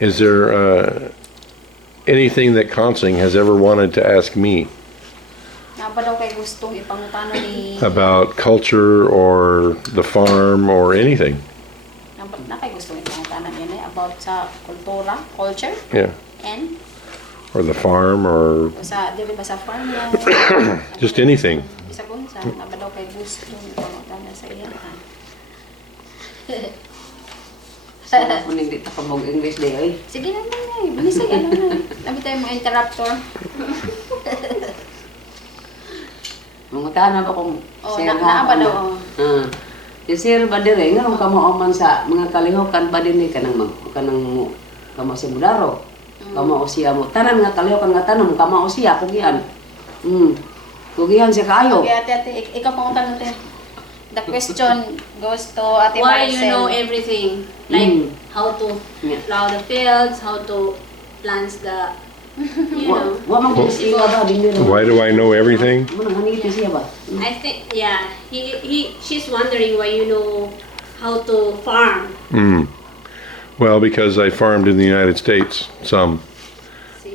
Is there anything that Consing has ever wanted to ask me Napa daw kay gustong ipangutana ni about culture or the farm or anything? na kay gustong ipangutana niya about sa culture Yeah. and Or the farm or sa dili ba sa farm niya. just anything. Isa ko sa napa daw kay gustong ipangutana sa iya. Kung hindi ta kamog English day ay. Sige na na, bilisay ano na. Labi tayo mga interruptor. Mga tanan ba kung sir naa ba daw? Si sir ba dire nga kamo man sa mga kalihokan ba dinhi kanang kamo si Mudaro. Kamo siya mo tanan nga kalihokan nga tanan kamo siya pugian. Pugian siya kaayo. Okay, ate, ikaw pangutan natin. The question goes to Ate Why Maricel. you know everything, like how to plow the fields, how to plant the, you know. Wa man ko siya ba dinhi. Why do I know everything? Mo nang haniti siya ba? I think yeah, she's wondering why you know how to farm. Well, because I farmed in the United States some,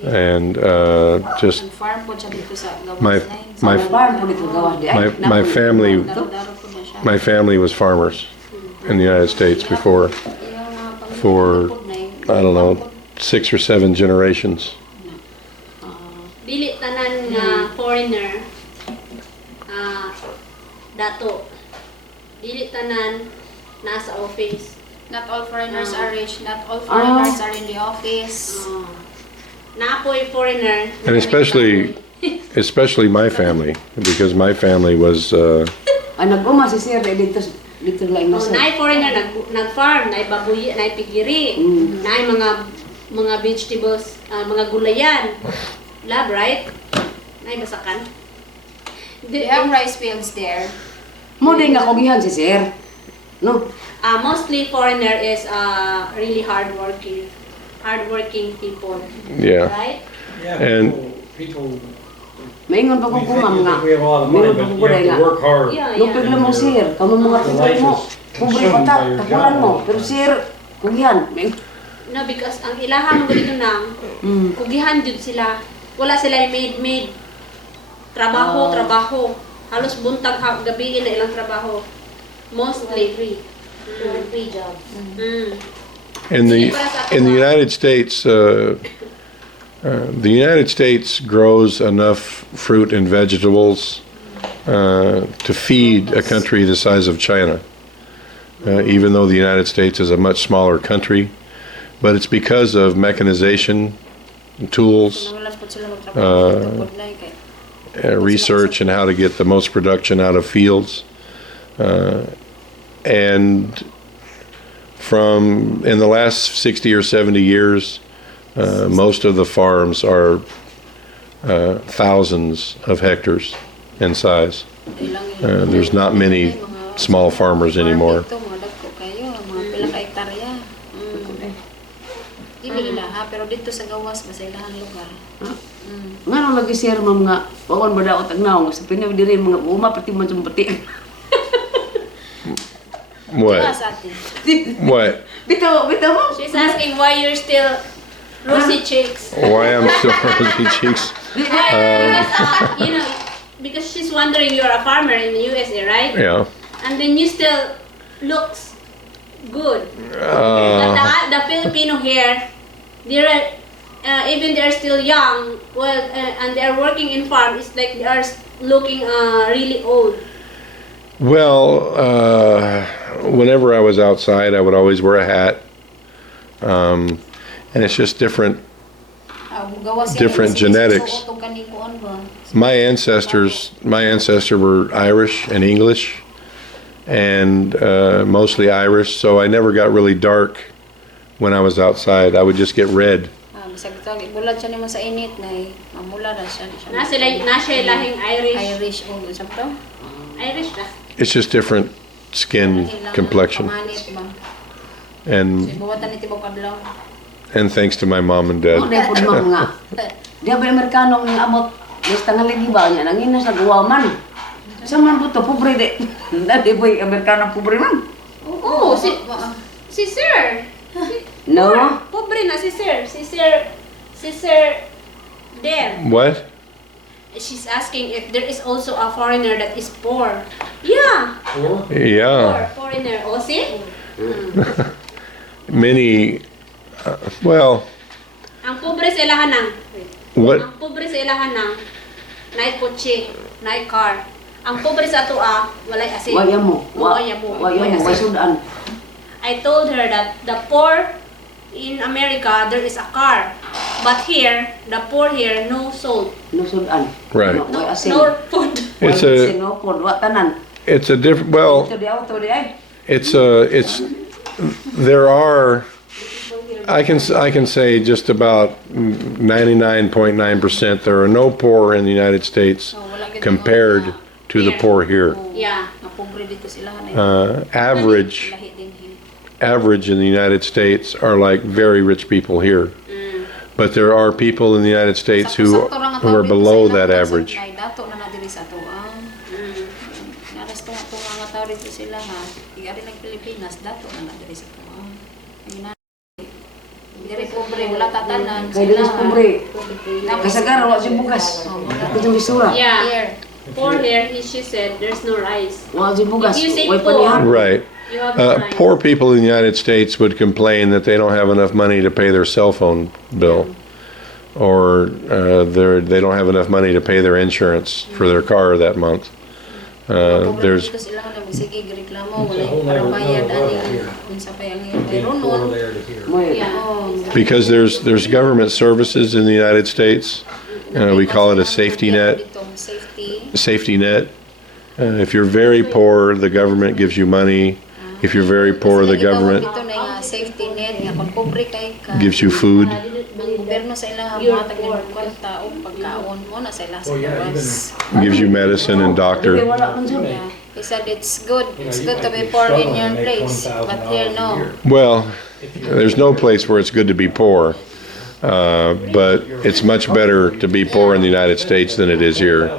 and just Farm po siya dito sa gawas my na yun. my Farm po dito gawas di ay. my family Daro-daro po niya siya. my family was farmers in the United States before for I don't know 6 or 7 generations. Dili tanan nga foreigner, dato. Dili tanan nasa office. Not all foreigners are rich. Not all foreigners are in the office. Napoy foreigner. And especially my family, because my family was Ay nag-uma si sir dito lang na sir. Nay foreigner nag-farm, nay baboy, nay pigiri, nay mga vegetables, mga gulayan. Lab, right? Nay basakan. They have rice fields there. Mo din nga kugihan si sir. No. Mostly foreigner is really hardworking people, yeah. right? Yeah, And- people Maingon pa ko we think kumam you nga. think we have a lot of money, Maingon but pa you ko have to work hard. Yeah, Lupig lang mo sir, kamo mga The titulo life mo. is Pobre consumed pa ta, by your tapulan mo. job. Pero sir, kugihan. No, because ang ilahang mo dito nang kugihan jud sila. Wala sila made trabaho. Halos buntag gabi na ilang trabaho. Mostly free. Free job. in the United States. The United States grows enough fruit and vegetables to feed a country the size of China, even though the United States is a much smaller country. But it's because of mechanization, tools, Nawalan po sila magtrabaho. research, and how to get the most production out of fields. And in the last 60 or 70 years, most of the farms are thousands of hectares in size. There's not many small farmers anymore. Ito, mga dagko kayo, mga pila ka hektarya. Dili laha, pero dito sa gawas, basta ilahang lugar. Nga nang lagi sir mam nga, pawan ba daot agnaw sa Pinoy diri mga uma pati man sumpati. What? Gawas ate. What? Bitaw mo. She's asking why you're still rosy cheeks. Why I'm still rosy cheeks? Because you know, because she's wondering you're a farmer in the USA, right? Yeah. And then you still looks good. But the Filipino here, they're even they're still young. Well, and they're working in farm. It's like they are looking really old. Well, whenever I was outside, I would always wear a hat. And it's just different genetics. My ancestors were Irish and English, and mostly Irish, so I never got really dark when I was outside. I would just get red. Bulat siya naman sa init na mamula na siya. Nasa lahing Irish. Irish o sabto. Irish na. It's just different skin complexion. Pamanit ba? And Buwatan ni tibok adlaw. and thanks to my mom and Mo dad. dai pud mam nga. Dia ba Amerikano ng abot basta nga lagi ba nya nangina sa guwaman. Sa man buto pobre de. Dadi boy Amerikano pobre man. Oh, si sir. No? Pobre na si Sir there. What? She's asking if there is also a foreigner that is poor. Yeah, Yeah. foreigner. Oh, see? Many, well, Ang pobre sa ilahan ng, what, ang pobre sa ilahan ng, naay kotse, naay car. Ang pobre sa atua, walay asin. Waya mo. Waya mo. Waya mo. Waya sudan. I told her that the poor in America, there is a car. But here, the poor here, no salt. No sudan. Right. No, waya asin. No food. It's Waya a- asin, no food. Wa tanan. it's a different, well, Ito di auto di ay. there are, I can say just about 99.9% there are no poor in the United States So, wala gid compared to the poor here. Yeah. na pobre dito sila Average lahi din hin. average in the United States are like very rich people here. But there are people in the United States who are below that average. Nay dato na diri sa atoan. Naras tunga nga tawo dito sila ha. Igari ng Pilipinas dato na diri sa atoan. Diri pobre wala tatanan Kaya di mas pobre. Tapos Kasagaran wa si bugas. Ito yung bisura. Yeah. here. Poor here, she said, there's no rice. Wa si bugas. If you say Way poor, panihan. Right. You have no rice. Poor people in the United States would complain that they don't have enough money to pay their cell phone bill, or they don't have enough money to pay their insurance for their car that month. Pobre There's dito sila nga sige reklamo wala para bayad ani unsa pa ang mayroon nun. Moy. because there's government services in the United States. We call it a safety net. Dito, safety. Safety net. If you're very poor, the government gives you money. If you're very poor, the government Dito na nga safety net nga kung pobre kay ka. gives you food. Ang gobyerno sa ilang hatag ng kwarta o pagkaon mo na sa ilang sa gawas. Gives you medicine and Dili doctor. wala man jud. Yeah. He said it's good to be poor in your place, but here no. Well, there's no place where it's good to be poor, but it's much better to be poor in the United States than it is here.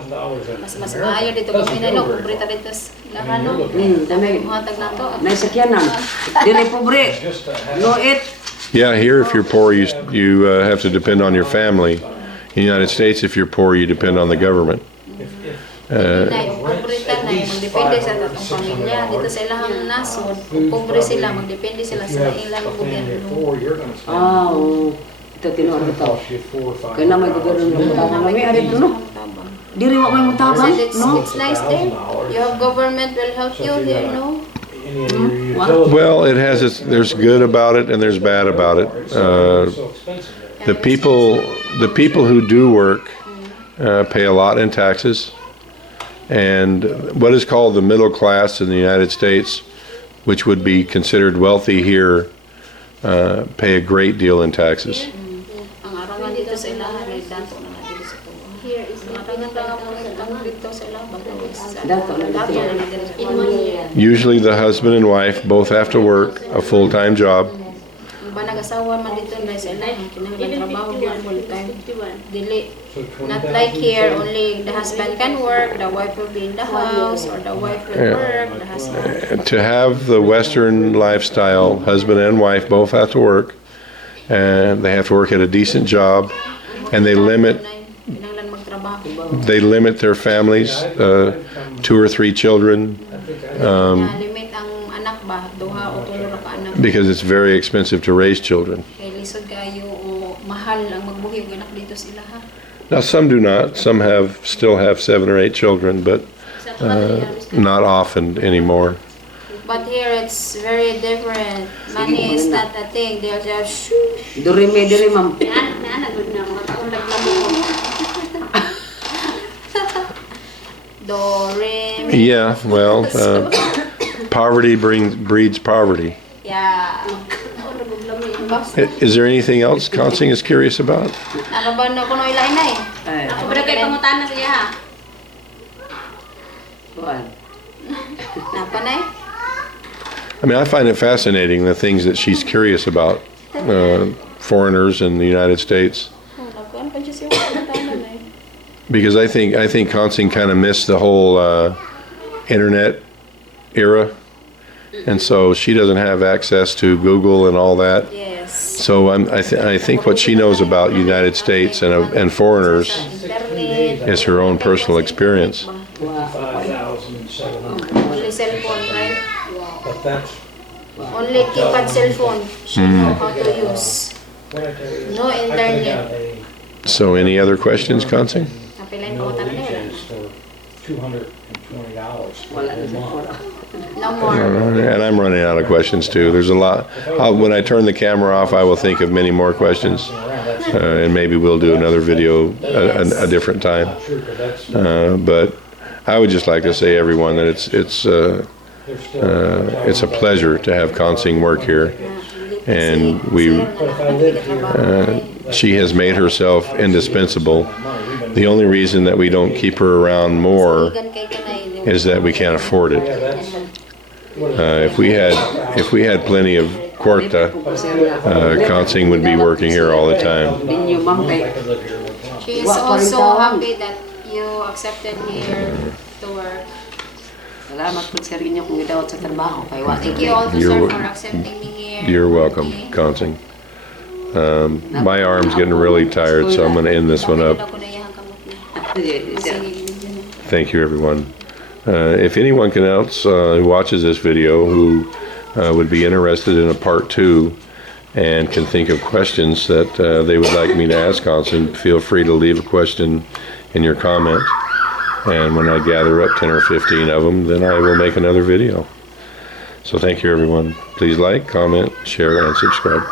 Mas maayo dito kami na no, pobre ta dito sa lahan no. Dami. Hatag na to. Nay sakyanan. Dili pobre. No eat. Yeah, here if you're poor, you have to depend on your family. In the United States, if you're poor, you depend on the government. Nay, pobre ta na magdepende sa tatong pamilya dito sa ilang nasod. Kung pobre sila, magdepende sila sa ilang gobyerno. Ah, oo. Ito tinuod ito. Kaya na may gobyerno ng mutabang. May ari ito no. Diri wa may mutabang. Said No. it's nice there. You have government will help you here, no? Well, it has its. There's good about it and there's bad about it. The people who do work pay a lot in taxes, and what is called the middle class in the United States, which would be considered wealthy here, pay a great deal in taxes. Ang arangan dito sa ilahan ay dato na dito sa tuwa. Here is Ang arangan lang dito sa ilahan Dato na dato dito. na dito sa 1 year. Usually, the husband and wife both have to work a full-time job. Ang ba nag-asawa man dito na sa ilahan, kinahanglan trabaho man full time. Dili. Not like here, only the husband can work, the wife will be in the house, or the wife will work, the husband. To have the Western lifestyle, husband and wife both have to work, and they have to work at a decent job, and they limit Kinahanglan magtrabaho. their families, 2 or 3 children, Limit ang anak ba, duha o tulo ra ka anak. because it's very expensive to raise children. Kay lisod kayo o mahal ang magbuhi og anak dito sila ha. Now, some do not. Some still have 7 or 8 children, but not often anymore. But here it's very different. Money is not a thing. They'll just shoo. Diri ma'am. na good na mga taon naglamo ko. Do, re, mi. Yeah, well, poverty breeds poverty. Yeah. Is there anything else Consing is curious about? Nakaban na ko no ilay-inay. Ay. Pobre kay pangutana siya ha. Kuan. Napanay? I mean, I find it fascinating the things that she's curious about, foreigners in the United States, Oh, nakuan pa siya siya pangutanan eh. because I think Consing kind of missed the whole internet era, and so she doesn't have access to Google and all that. Yes. So I think what she knows about United States and foreigners Internet. is her own personal experience. Wow. 5,700. Only cellphone, right? But that's, Only keypad cellphone. She know how to use. what I tell you. No I put internet. out a So any other questions, Consing? Napilain ko no talaga nila. wages for $220 for Wala a na sa month. No more. And I'm running out of questions too. There's a lot. When I turn the camera off, I will think of many more questions. And maybe we'll do another video a different time. Not true, but that's, But I would just like to say, everyone, that it's a pleasure to have Consing work here. And she has made herself indispensable. The only reason that we don't keep her around more is that we can't afford it. If we had plenty of Corta, Consing would be working here all the time. Ninyo, ma'am, kay I could live here with mom. She is Wa pa rin also taon. happy that you accepted here to work. salamat po sa inyo kung gidawat sa trabaho. Kay wa Thank you also, You're- sir, for accepting me here. You're welcome, Consing. My arm's getting really tired, so I'm going to end this one up. Ako na iyang kamot niya. Thank you, everyone. If anyone else who watches this video who would be interested in a part 2 and can think of questions that they would like me to ask Consing, feel free to leave a question in your comment. And when I gather up 10 or 15 of them, then I will make another video. So thank you, everyone. Please like, comment, share, and subscribe.